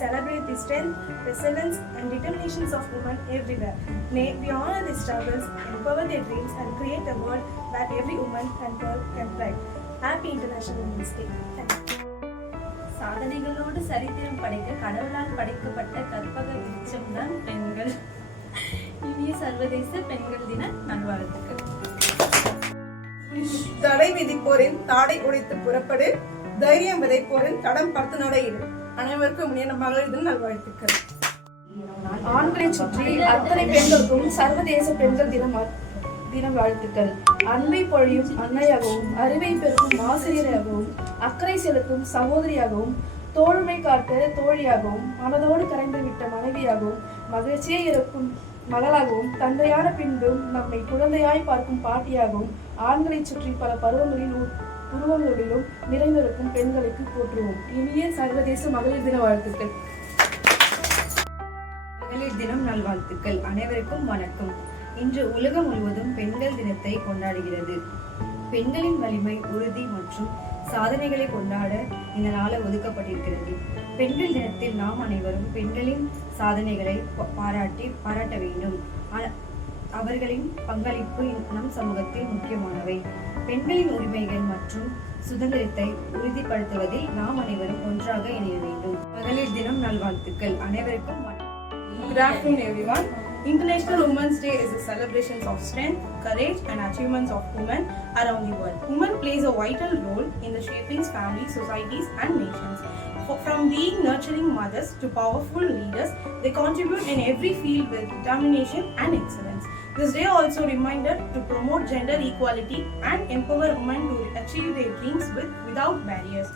celebrate the strength, resilience, and determinations of women everywhere. May we honor their struggles, empower their dreams, and create a world where every woman and girl can thrive. Happy International Women's Day. Thank you. சாதனைகளோடு சரித்திரம் படைக்க கடவுளால் படைக்கப்பட்ட கற்பக விருட்சம்தான் பெண்கள். இனிய சர்வதேச பெண்கள் தின நல்வாழ்த்துக்கள். தடை விதிப்போரின் தாடை உடைத்து புறப்படு, தைரியம் விதைப்போரின் தடம் பார்த்து நடையிடு. அனைவருக்கும் இனிய மகளிர் தின நல்வாழ்த்துக்கள். ஆண்களை சுற்றி அத்தனை பெண்களுக்கும் சர்வதேச பெண்கள் தின வாழ்த்துக்கள். அன்பை பொழியும் அன்னையாகவும், அறிவை பெருக்கும் ஆசிரியராகவும், அக்கறை செலுத்தும் சகோதரியாகவும், தோழ்மை காட்ட தோழியாகவும், மனதோடு கரைந்து விட்ட மனைவியாகவும், மகிழ்ச்சியை இருக்கும் மகளாகவும், தந்தையான பின்பும் நம்மை குழந்தையாய் பார்க்கும் பாட்டியாகவும், ஆண்களை சுற்றி பல பருவங்களில் உருவங்களிலும் நிறைந்திருக்கும் பெண்களுக்கு போற்றுவோம். இனிய சர்வதேச மகளிர் தின வாழ்த்துக்கள். மகளிர் தினம் நல்வாழ்த்துக்கள். அனைவருக்கும் வணக்கம். இன்று உலகம் முழுவதும் பெண்கள் தினத்தை கொண்டாடுகிறது. பெண்களின் வலிமை, உறுதி மற்றும் சாதனைகளை கொண்டாட இந்த நாள் ஒதுக்கப்பட்டிருக்கிறது. பெண்கள் தினத்தில் நாம் அனைவரும் பெண்களின் சாதனைகளை பாராட்ட வேண்டும். அவர்களின் பங்களிப்பு நம் சமூகத்தில் முக்கியமானவை. பெண்களின் உரிமைகள் மற்றும் சுதந்திரத்தை உறுதிப்படுத்துவதில் நாம் அனைவரும் ஒன்றாக இணைய வேண்டும். மகளிர் தினம் நல்வாழ்த்துக்கள். அனைவருக்கும் Good afternoon, everyone. International Women's Day is a celebration of strength, courage, and achievements of women around the world. Women plays a vital role in the shaping families, societies, and nations. From being nurturing mothers to powerful leaders, they contribute in every field with determination and excellence. This day also reminded to promote gender equality and empower women to achieve their dreams without barriers.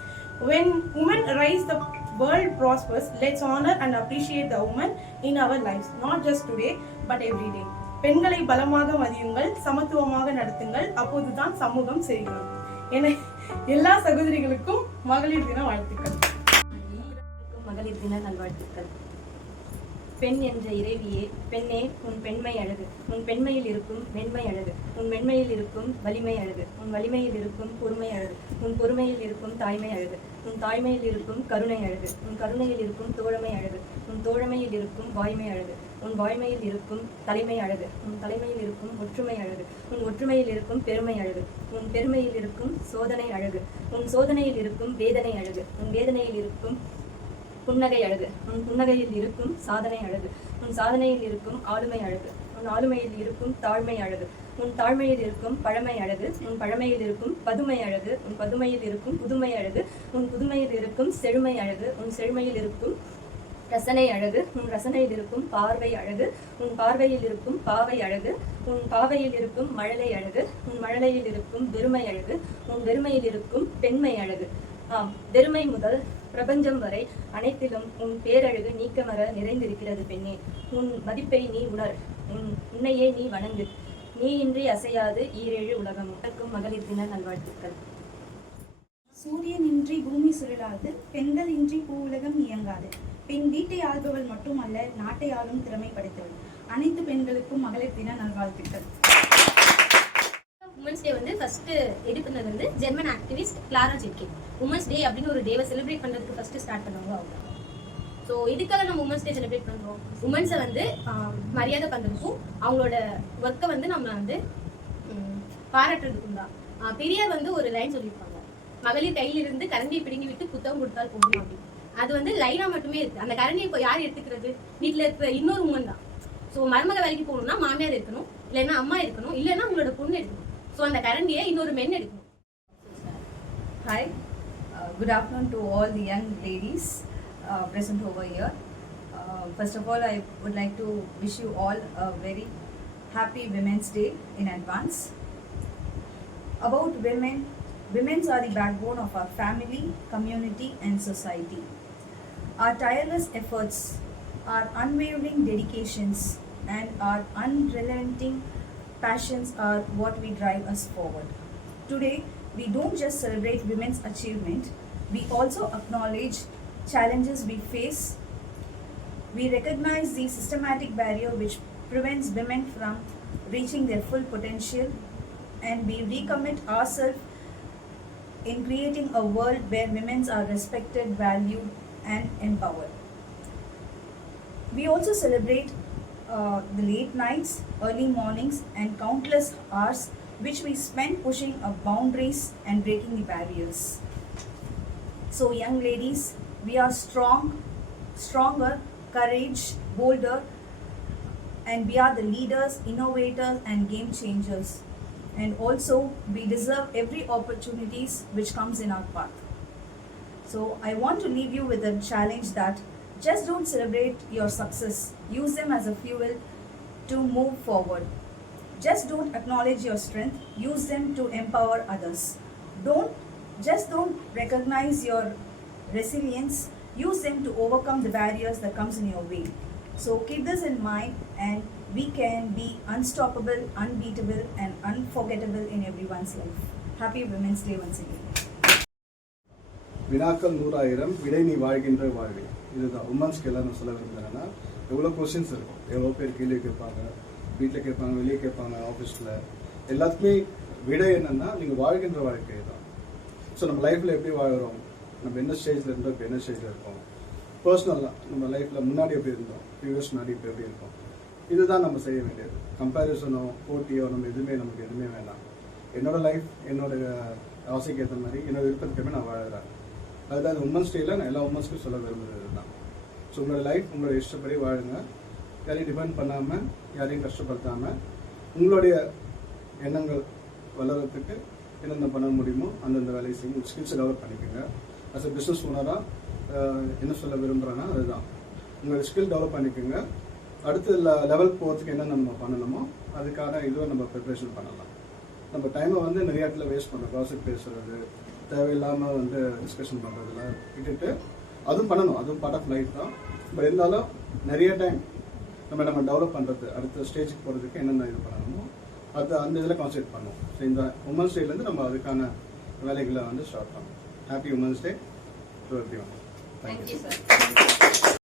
When women rise, the world prospers. Let's honor and appreciate the women in our lives, not just today but every day. பெண்களை பலமாக மதியுங்கள், சமத்துவமாக நடத்துங்கள், அப்போதுதான் சமூகம் செழிக்கும். என எல்லா சகோதரிகளுக்கும் மகளிர் தின வாழ்த்துக்கள். மகளிர் தின நல்வாழ்த்துக்கள். பெண் என்ற இறைவியே, பெண்ணே, உன் பெண்மை அழகு. உன் பெண்மையில் இருக்கும் மென்மை அழகு. உன் மென்மையில் இருக்கும் வலிமை அழகு. உன் வலிமையில் இருக்கும் பொறுமை அழகு. உன் பொறுமையில் இருக்கும் தாய்மை அழகு. உன் தாய்மையில் இருக்கும் கருணை அழகு. உன் கருணையில் இருக்கும் தோழமை அழகு. உன் தோழமையில் இருக்கும் வாய்மை அழகு. உன் வாய்மையில் இருக்கும் தலைமை அழகு. உன் தலைமையில் இருக்கும் ஒற்றுமை அழகு. உன் ஒற்றுமையில் இருக்கும் பெருமை அழகு. உன் பெருமையில் இருக்கும் சோதனை அழகு. உன் சோதனையில் இருக்கும் வேதனை அழகு. உன் வேதனையில் இருக்கும் புன்னகை அழகு. உன் புன்னகையில் இருக்கும் சாதனை அழகு. உன் சாதனையில் இருக்கும் ஆளுமை அழகு. உன் ஆளுமையில் இருக்கும் தாழ்மை அழகு. உன் தாழ்மையில் இருக்கும் பழமை அழகு. உன் பழமையில் இருக்கும் பதுமை அழகு. உன் பதுமையில் இருக்கும் புதுமை அழகு. உன் புதுமையில் இருக்கும் செழுமை அழகு. உன் செழுமையில் இருக்கும் ரசனை அழகு. உன் ரசனையில் இருக்கும் பார்வை அழகு. உன் பார்வையில் இருக்கும் பாவை அழகு. உன் பாவையில் இருக்கும் மழலை அழகு. உன் மழலையில் இருக்கும் வெறுமை அழகு. உன் வெறுமையில் இருக்கும் பெண்மை அழகு. வெறுமை முதல் பிரபஞ்சம் வரை அனைத்திலும் உன் பேரழகு நீக்கமர நிறைந்திருக்கிறது பெண்ணே. உன் மதிப்பை நீ உணர். உன்னையே நீ வணங்கு. நீ இன்றி அசையாது ஈரேழு உலகமும். மகளிர் தின நல்வாழ்த்துக்கள். சூரியனின்றி பூமி சுழலாது, பெண்கள் இன்றி பூ உலகம் இயங்காது. பெண் வீட்டை ஆள்பவள் மட்டுமல்ல, நாட்டை ஆளும் திறமை படைத்தவள். அனைத்து பெண்களுக்கும் மகளிர் தின நல்வாழ்த்துக்கள். உமன்ஸ் டே வந்து ஃபர்ஸ்ட் எடுத்துனது வந்து German activist Clara Zetkin. Women's day அப்படின்னு ஒரு டேவை செலிப்ரேட் பண்ணுறதுக்கு ஃபர்ஸ்ட் ஸ்டார்ட் பண்ணவங்க அவங்க. ஸோ இதுக்காக நம்ம உமன்ஸ் டே செலிப்ரேட் பண்ணுறோம். உமன்ஸை வந்து மரியாதை பண்ணுறதுக்கும் அவங்களோட ஒர்க்கை வந்து நம்ம வந்து பாராட்டுறதுக்கும் தான். பெரியார் வந்து ஒரு லைன் சொல்லியிருப்பாங்க, மகளிர் கையிலிருந்து கரண்டியை பிடுங்கி விட்டு புத்தகம் கொடுத்தால் போகும் அப்படின்னு. அது வந்து லைனாக மட்டுமே இருக்குது. அந்த கரண்டியை இப்போ யார் எடுத்துக்கிறது? வீட்டில் இருக்கிற இன்னொரு உமன் தான். ஸோ மருமக வேலைக்கு போகணும்னா மாமியார் இருக்கணும், இல்லைன்னா அம்மா இருக்கணும், இல்லைன்னா உங்களோட பொண்ணு இருக்கணும். ஸோ அந்த கரண்டியை இன்னொரு மென் எடுக்கணும். Hi, good afternoon to all the young ladies present over here. First of all, I would like to wish you all a very happy Women's Day in advance. About women, women are the backbone of our family, community and society. Our tireless efforts, our unwavering dedications and our unrelenting passions are what we drive us forward. Today, we don't just celebrate women's achievement, we also acknowledge challenges we face. We recognize the systematic barrier which prevents women from reaching their full potential, and we recommit ourselves in creating a world where women are respected, valued and empowered. We also celebrate the late nights, early mornings, and countless hours which we spend pushing up boundaries and breaking the barriers. So, young ladies, we are stronger, courage, bolder, and we are the leaders, innovators, and game changers. And also, we deserve every opportunities which comes in our path. So, I want to leave you with a challenge that just don't celebrate your success. Use them as a fuel to move forward. Just don't acknowledge your strength. Use them to empower others. Don't recognize your resilience. Use them to overcome the barriers that comes in your way. So keep this in mind, and we can be unstoppable, unbeatable, and unforgettable in everyone's life. Happy Women's Day once again. வினாக்கள் 100,000 விடை நீ வாழ்கின்ற வாழ்வி. இதுதான் உமன்ஸ்க்கு எல்லாம் நான் சொல்ல விரும்புகிறேன்னா, எவ்வளோ questions இருக்கும், எவ்வளோ பேர் கேள்வி கேட்பாங்க, வீட்டில் கேட்பாங்க, வெளியே கேட்பாங்க, ஆஃபீஸில். எல்லாத்துக்குமே விடை என்னன்னா, நீங்கள் வாழ்கின்ற வாழ்க்கை தான். ஸோ நம்ம லைஃப்பில் எப்படி வாழ்கிறோம், நம்ம என்ன ஸ்டேஜில் இருந்தோம், இப்போ என்ன ஸ்டேஜில் இருக்கோம், பர்சனலாக நம்ம லைஃப்பில் முன்னாடி எப்படி இருந்தோம், ஃபியூ இயர்ஸ் முன்னாடி இப்போ எப்படி இருக்கோம், இதுதான் நம்ம செய்ய வேண்டியது. கம்பேரிசனோ போட்டியோ நம்ம நமக்கு எதுவுமே வேண்டாம். என்னோட லைஃப் என்னோட ஆசைக்கு ஏற்ற மாதிரி என்னோட விருப்பத்துக்குமே நான் வாழ்கிறேன். அதுதான் இந்த உமன்ஸ் டேயில் நான் எல்லா உமன்ஸ்க்கும் சொல்ல விரும்புகிறது தான். ஸோ உங்களோட லைஃப் உங்களோட இஷ்டப்படி வாழுங்க. யாரையும் டிபெண்ட் பண்ணாமல், யாரையும் கஷ்டப்படுத்தாமல், உங்களுடைய எண்ணங்கள் வளர்கிறதுக்கு என்னென்ன பண்ண முடியுமோ அந்தந்த வேலையை செய்யுங்க. ஸ்கில்ஸை டெவலப் பண்ணிக்கோங்க. அஸ் அ பிஸ்னஸ் ஓனராக என்ன சொல்ல விரும்புகிறேன்னா அதுதான், உங்களோட ஸ்கில் டெவலப் பண்ணிக்கோங்க. அடுத்த லெவல் போகிறதுக்கு என்ன நம்ம பண்ணணுமோ அதுக்கான இதுவை நம்ம ப்ரிப்ரேஷன் பண்ணலாம். நம்ம டைமை நிறைய இடத்துல வேஸ்ட் பண்ணுறோம். காசிப் பேசுறது, தேவையில்லாமல் டிஸ்கஷன் பண்ணுறதுல விட்டுட்டு, அதுவும் பண்ணணும், அதுவும் பார்ட் ஆஃப் லைஃப் தான். பட் இருந்தாலும் நிறைய டைம் நம்ம டெவலப் பண்ணுறது, அடுத்த ஸ்டேஜுக்கு போகிறதுக்கு என்னென்ன இது பண்ணணுமோ அது அந்த இதில் கான்சன்ட்ரேட் பண்ணுவோம். ஸோ இந்த உமன்ஸ் டேலேருந்து நம்ம அதுக்கான வேலைகளை ஸ்டார்ட் பண்ணோம். Happy women's day to everyone. Thank you, sir.